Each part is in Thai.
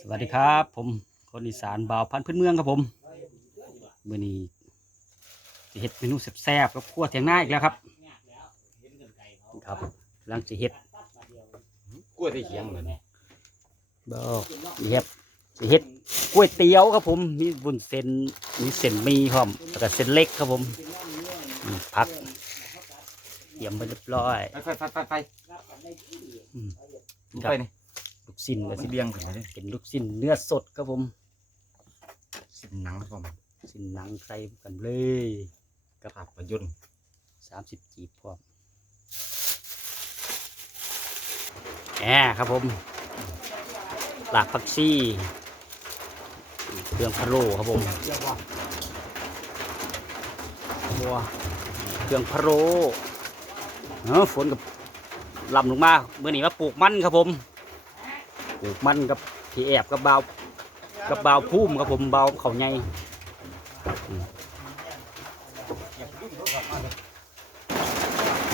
สวัสดีครับ ผมคนอีสานบ่าวพันธุ์พื้นเมืองครับผมมื่อนี้จะเฮ็ดเมนูแซ่บๆกับขั้วเทียงหน้าอีกแล้วครับครับกำลังจะเฮ็ดกล้วยที่เขียงเลยบ่นี่ครับจะเฮ็ดก๋วยเตี๋ยวครับผมมีบุญเส้นมีเส้นหมีพร้อมแล้วก็เส้นเล็กครับผมอืมผักเตรียมไปเรียบร้อยไปไปไปไปอืมไปนี่ ลูกชิ้นก็สิสิเลี้ยงกันเลยเป็นลูกชิ้นเนื้อสดครับผมสิหนังผมชิ้นหนังใส่กันเลยกับภาพยนตร์สามสิบกีบพร้อมแหมครับผม หลากผักชีเครื่องพะโล้ครับผมบัวเครื่องพะโล้เออฝนกับลำลงมาเมื่อนี้มาปลูกมันครับผม ปลูกมันกับพี่แอบกับเบากับเบาพุ่มครับผมเบาเขาใหญ่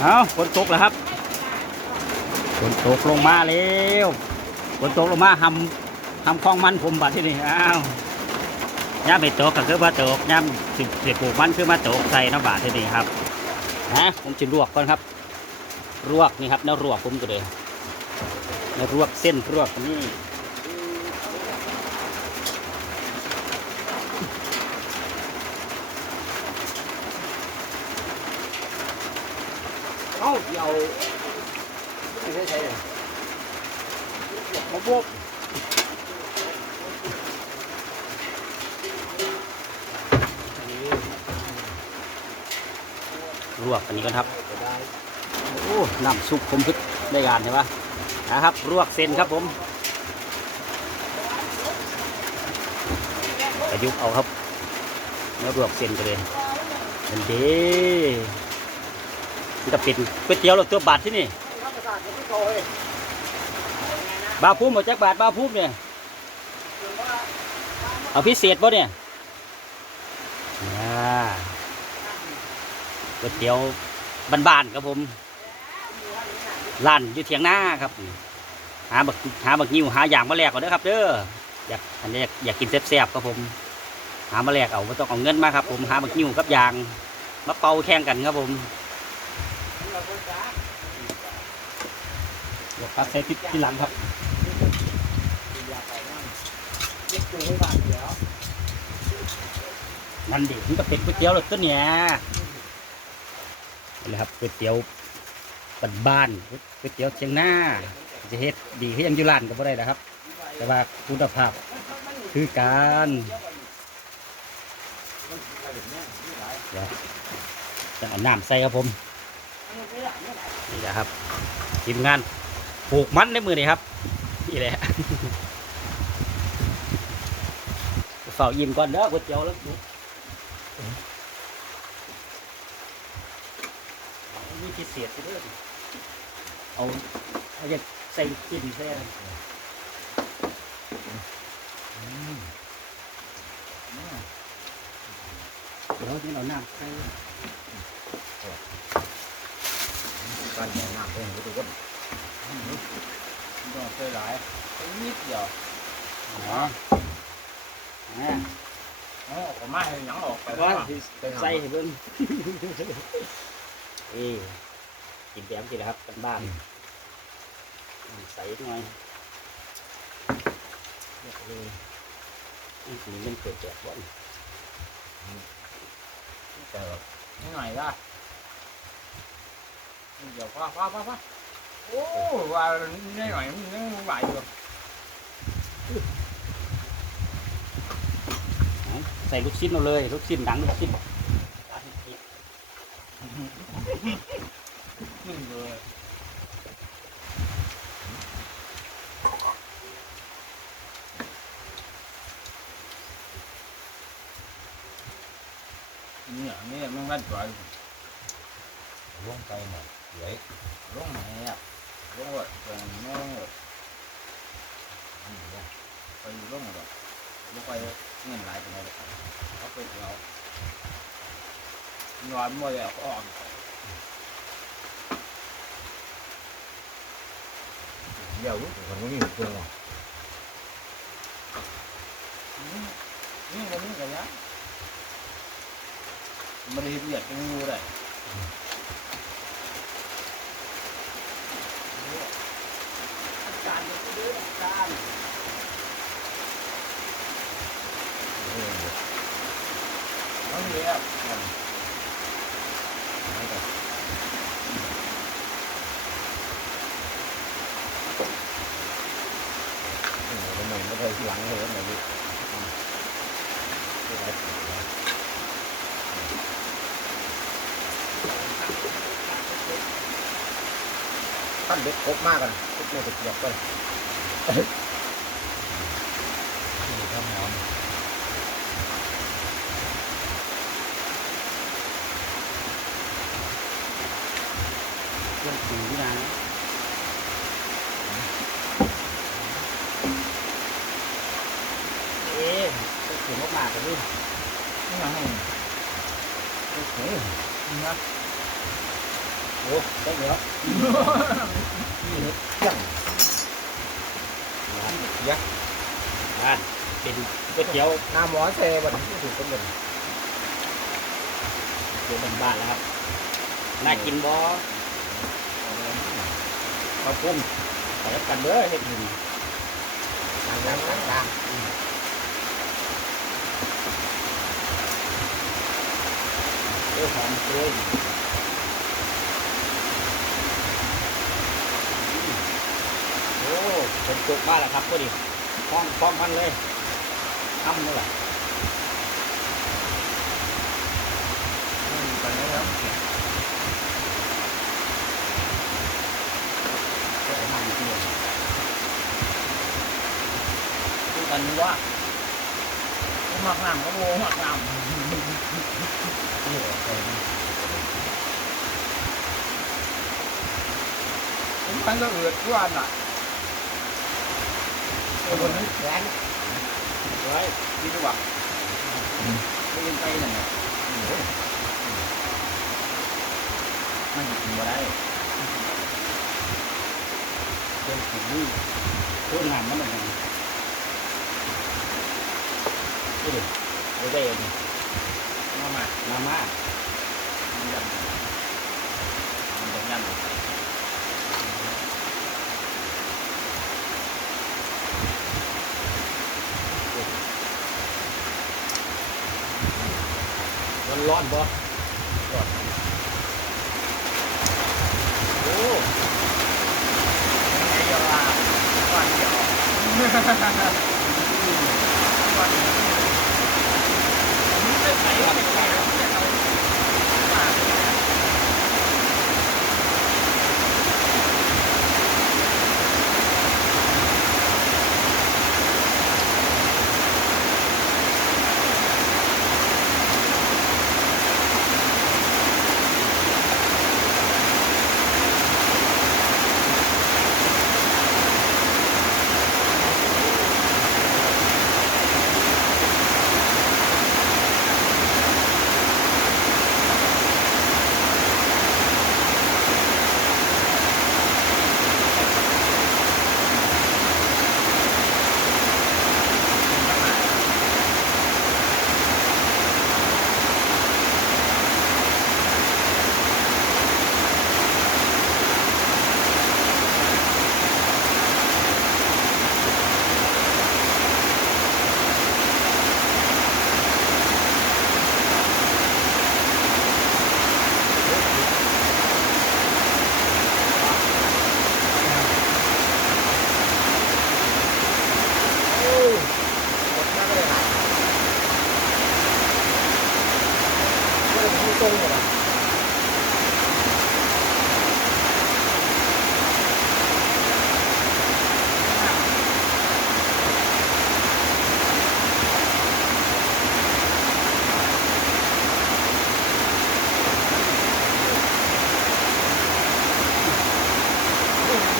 เอาฝนตกแล้วครับฝนตกลงมาแล้วฝนตกลงมาหำหำคลองมันผมบัดที่นี่อ้าวย่ามไปตกก็คือว่าตกย่าสิสิปลูกมันคือมาตกใส่น้ำบาดที่นี่ครับนะผมจะลวกก่อนครับลวกนี่ครับแล้วลวกผมก็เลย แล้วรวกเส้นรวกนี่เอ้าเดี๋ยวไม่ใช่ใช่มาบวกรวกอันนี้ก่อนครับ โอ้ น้ำซุปผมพึกได้งานใช่ปะ นะครับรวกเส้นครับผมประยุกเอาครับแล้วรวกเส้นกันเลยมันเด้มันจะเป็นก๋วยเตี๋ยวรสตัวบาทที่นี่บาพุ่มหมดจักบาทบาพุ่มเนี่ยเอาพิเศษป่ะเนี่ยก๋วยเตี๋ยวบ้านๆครับผม ร้านอยู่เถียงหน้าครับ หาบักหาบักนิ้วหาอย่างมาแลกก่อนเด้อครับ เด้ออยากอันนี้อยากอยากกินแซ่บๆครับผม หามาแลกเอาไม่ต้องเอาเงินมาครับ ผมหาบักนิ้วกับยางมาเป่าแข่งกันครับผมเดี๋ยวพักใส่ที่ที่หลังครับนั่นดิมันก็เป็นก๋วยเตี๋ยวรสตัวเนี้ยนี่แหละครับก๋วยเตี๋ยว บ้านๆก๋วยเตี๋ยวเชียงหน้าจะเฮ็ดดีให้ยังอยู่ร้านก็บ่ได้นะครับ แต่ว่าคุณภาพคือการจะเอาน้ำใส่ครับผมนี่แหละครับทีมงานปลูกมันในมือนี่ครับนี่แหละเฝ้ายิ้มก่อนเด้อก๋วยเตี๋ยวแล้ว พิเศษไปด้วยเอาเอาจะใส่กินใส่อะไรเดี๋ยวจะเอาน้ำใส่บ้านของน้ำเองทุกคนต้องใส่หลายนิดเดียวอ๋ออ่าออออกมาให้หนังออกไปว่าสิใส่ให้เบิ่ง เอ้กินแกมกินแล้วครับกันบ้านใส่หน่อยเรียบเลยนี่มันเกิดจากวันแต่แบบนิดหน่อยละเดี๋ยวฟ้าฟ้าฟ้าฟ้าโอ้ว่านิดหน่อยมันยังไหวอยู่ใส่ลูกชิ้นเอาเลย ลูกชิ้นหนังลูกชิ้น นี่เลยเนี่ยนี่มันก็จ่อยลงไปหน่อยสวยลงไหนอะลงว่าตรงนี้ลงว่าไปอยู่ลงหรอกลงไปเงินหลายตรงไหนเขาไปเรานอนมั่วแล้วอ่อนเดี๋ยวคนนี้มีเครื่อง dầu còn có nhiều tương rồi nhưng mà những cái nhá. Mình hiệp nhiệt cái ngu đây Hãy subscribe cho kênh Ghiền Mì Gõ Để หลังเลยแบบนี้ตั้นเด็กครบมากกันครบไม่ติดเกียบเลยทำหอม เครื่องปรุงที่นานเอ๊ะต้องปรุงมากๆเลย นี่ยังไง โอเค นะ โอ้ ได้เยอะนี่เที่ยงอ่าเป็นก๋วยเตี๋ยวน้ำหมอเซบันที่ถูกเป็นบนเตี๋ยวบ้านๆแล้วครับ น่ากินบ่ข้าวปุ้มใส่กันเด้อเฮ็ดกินต่างต่างต่างต่างเออหอมเกลือโอ้เป็นจุกบ้านแล้วครับพอดีพร้อมพร้อมพันเลยทำนี่แหละไปแล้วก็จะทำที่นี่ดูกันว่าหมักน้ำก็โง่หมักน้ำนี่เหรอเออผมไปก็เอือดทุกวันอะไอ้ บนนี้แรงไว้คิดดูว่าไม่ยินไปนั่นเนี่ยมันกินบ่ได้เดินถึงนี่ต้นน้ำมันอะไรนี่ดิเอาได้เองมามามามามันยำมันต้องยำ ร้อนร้อนๆบ่ร้อนโอ้ไอ้ยาลาวันเดียววันเดียวมันจะใส่ว่าเป็นแก้วมันจะเอาปากเนี่ย โอ้ยหมดมากเลยครับเริ่มที่ตรงเลยนะ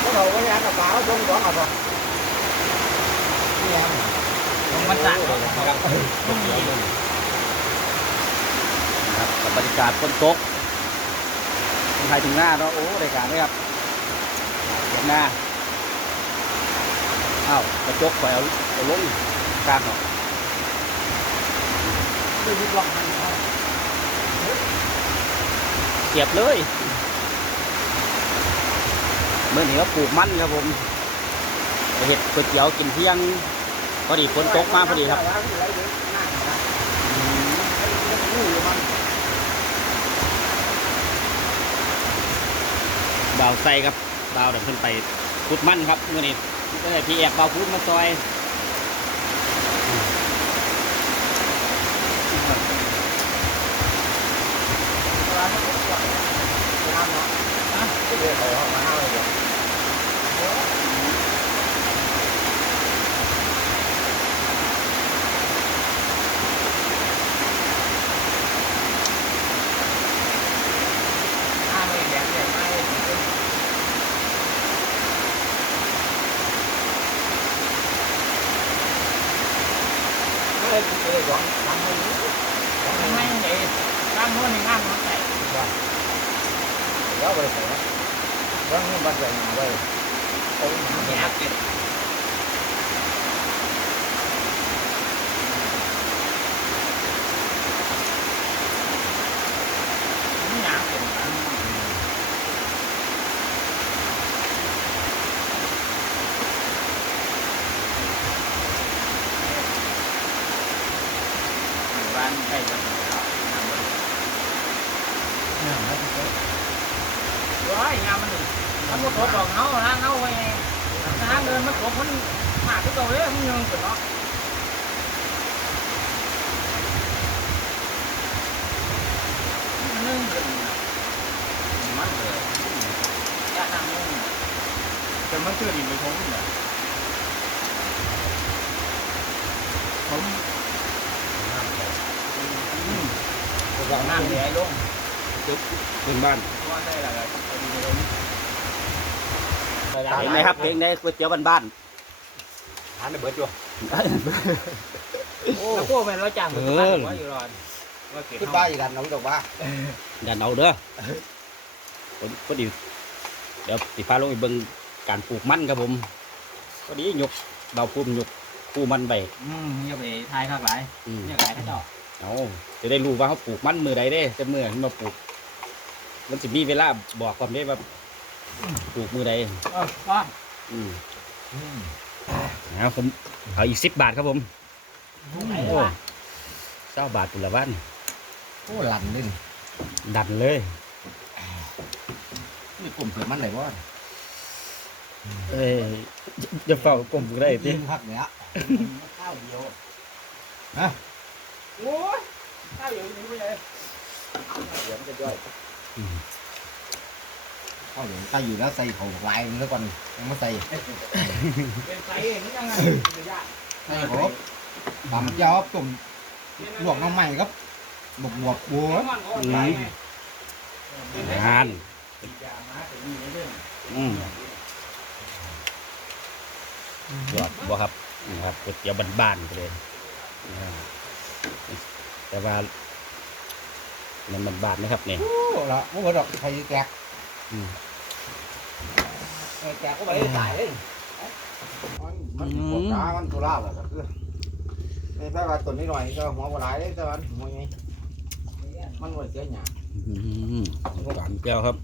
cái đầu cái ăn là bảo không có mà rồi Nghe không? มันจะครับครับกับบรรยากาศฝนโตกคนไทยถึงหน้าเนาะโอ้รายการด้วยครับถึงหน้าอ้าวกระจกไปเอาเอาลงกลางเนาะ Đi đi lòng này thôi. สียบเลยเมื่อนี้ก็ปลูกมันครับผม เห็ดก๋วยเตี๋ยวกินเที่ยง พอดีฝนตกมาพอดีครับบ่าวใส่ครับบ่าวเดี๋ยวขึ้นไปขุดมันครับเมื่อนี้ก็ได้พี่แอกบ่าวพุดมาซอยางโน้นงามน้องใส่แล้วไปใส่แล้วนี่มันใส่มาไว้เอาหนาแย่เป็ดหนาเป็ด บ้านใกล้กันแล้วร้อย งามมันมันมันตกดอกเงาทางเงาไว้ทางเดินมันตกมันหาที่ตัวเลยมันยังสุดเนาะมันนึ่งขึ้นมันเลยยาทางนึ่งแต่มันคือดินไปทงนี่แหละผมน้ำเหลือลงเป็นบ้านว่าได้ละ ครับเอาดีเลยเห็นไหมครับเพลงในก๋วยเตี๋ยวบ้านหาในเบิดอยู่ๆแล้วพวกมันเราจ้างมันบ้านว่าอยู่รอนขึ้นบ้านอีกกันน้องดอกว่าอย่าเอาเด้อผมพอดีเดี๋ยวสิพาลงไปเบิ่งการปลูกมันครับผมพอดีหยกเบาพุ่มยกปูมันไปอืมอย่าไปทายข้างหลายอืมอย่าขายข้าเจ้าเอาจะได้รู้ว่าเขาปลูกมันมือใดเด้จะมือที่มาปลูก มันสิมีเวลาบอกความได้ว่าปลูกมือใดเออว่าอืมเอาผมเอาอีกสิบบาทครับผมไหนโอ้วะเจ้าบาทปุละวันโอ้หลันนี่ดันเลย นี่กลุ่มเสือมันไหนวะเอ้ยจะเฝ้ากลมได้ยิดิงพักเนี้ยข้าวเดียวฮะโอ้ยข้าวเดียวนี่ไปเลยเดี๋ยวมันจะย่อยเข้าเดี๋ยวใส่อยู่แล้วใส่เขาลายมันแล้วก่อนยังไม่ใส่เป็นไฟเองนี่ยังไงยากใส่เขาตำเจ้าตุ่มลวกน้ำใหม่ครับบวกบวกบัวงานยามาแต่นี่เรื่องอืมยอดบ่ครับนี่ครับก๋วยเตี๋ยวบ้านๆไปเลยอ่าแต่ว่า มันบ้านๆนะครับนี่โอ้ละโอ้ดอกไฟแกะอืมแกะก็ไปตายเลยมันปวดขามันตุลาบก็คือไม่ใช่ว่าตัวนี้หน่อยก็หัวกระไรแต่ว่าหัวไงมันว่าเสียหยาอืมหวานเปรี้ยวครับ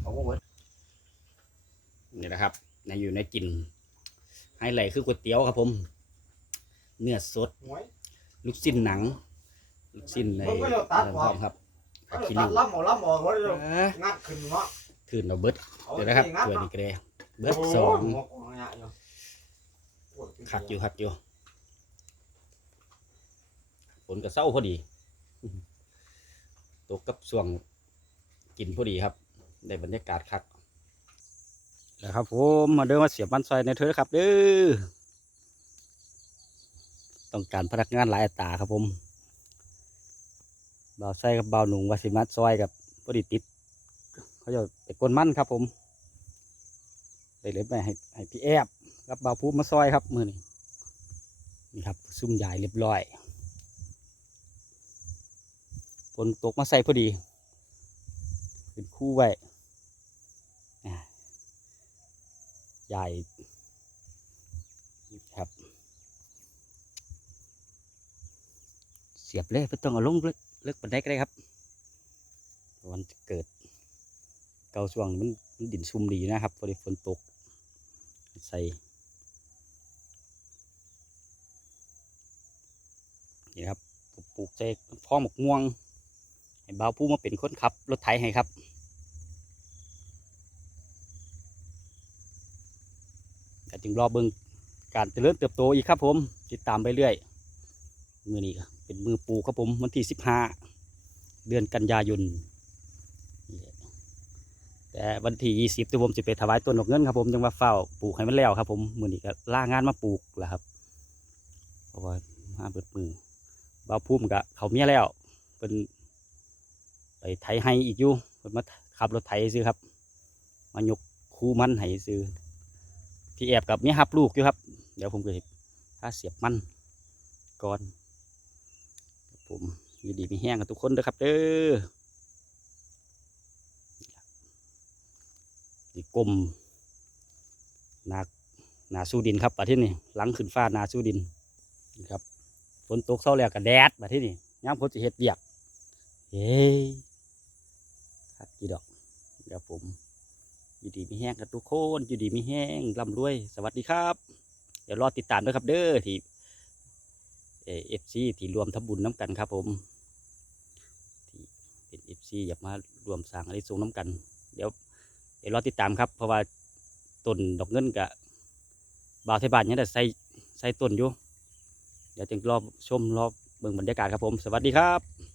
เอาก็เว้ยนี่นะครับในอยู่ในกินไฮไลท์คือก๋วยเตี๋ยวครับผม เนื้อสดหวยลูกชิ้นหนัง ลูกชิ้นในผมก็จะตัดพความร้อมครับผักขี้ตัริ้ดวล้ำหมอล้ำหมอว่าจะอ่างัดขึ้นเนาะคืนเอาเบิดเดี๋ยวนะครับตัวนี้ก็ได้เบิดสองหัวกองเนี่ยอยู่คักอยู่คักอยู่ฝนก็เศร้าพอดีตกกับช่วงกินพอดีครับได้บรรยากาศคักแล้วครับผมมาเดินมาเสียบมันซอยในเธอครับเด้อต้องการพนักงานหลายอัตราครับผม บ่าวไส้กับบ่าวหนุ่งวาสิมัดซอยกับพอดีติด เขาจะไปกวนมั่นครับผมได้เลยไปให้ให้พี่แอบกับบ่าวพูมาซอยครับมือนี้นี่ครับซุ่มใหญ่เรียบร้อยฝนตกมาใส่พอดีเป็นคู่ไว้ใหญ่ครับ เสียบเลยไม่ต้องเอาลงเลิกเลิกปันไดก็ได้ครับวันเกิด เกาช่วงมันมันดินซุ่มดีนะครับพอดีฝนตก ใส่นี่ครับปลูกใจพ่อหมกม่วงให้บ่าวผู้มาเป็นคนขับ รถไถให้ครับก็จึงรอเบิ่งการเจริญเติบโตอีกครับผม ติดตามไปเรื่อย มือนี้ก็ เป็นมือปลูกครับผมวันที่สิบห้าเดือนกันยายนแต่วันที่ยี่สิบที่ผมจะไปถวายต้นดอกเงินครับผมยังว่าเฝ้าปลูกให้มันแล้วครับผมมือนี้ก็ล่างานมาปลูกแหละครับเพราะว่ามาเบิดมือบ่าวพุ่มกะเขาเมียแล้วเป็นไปไถให้อีกอยู่เป็นมาขับรถไถซื้อครับ มายกคูมันให้ซื้อพี่แอบกับเมียหับลูกอยู่ครับ เดี๋ยวผมก็ถ้าเสียบมันก่อน ผมอยู่ดีมีแห้งกันทุกคนเด้อครับเด้อนี่กลมนานาสู้ดินครับประเทศนี้หลังขึ้นฟ้านาสู้ดินนี่ครับฝนตกเศร้าแล้วกับแดดประเทศนี้ย้ำฝนจะเห็ดเบียกเฮ้ยครับกี่ดอกเดี๋ยวผมอยู่ดีมีแห้งกันทุกคนอยู่ดีมีแห้งร่ำรวย สวัสดีครับ เดี๋ยวรอติดตามด้วยครับเด้อที่ เอฟซีที่รวมทำบุญน้ำกันครับ ผมที่เป็นเอฟซีอยากมารวมสร้างอะไรสูงน้ำกัน เดี๋ยวเดี๋ยวรอติดตามครับ เพราะว่าต้นดอกเงินกับบาวไทยบ้านยังได้ใส่ใส่ต้นอยู่ เดี๋ยวจึงรอชมรอบเบิ่งบรรยากาศครับผม สวัสดีครับ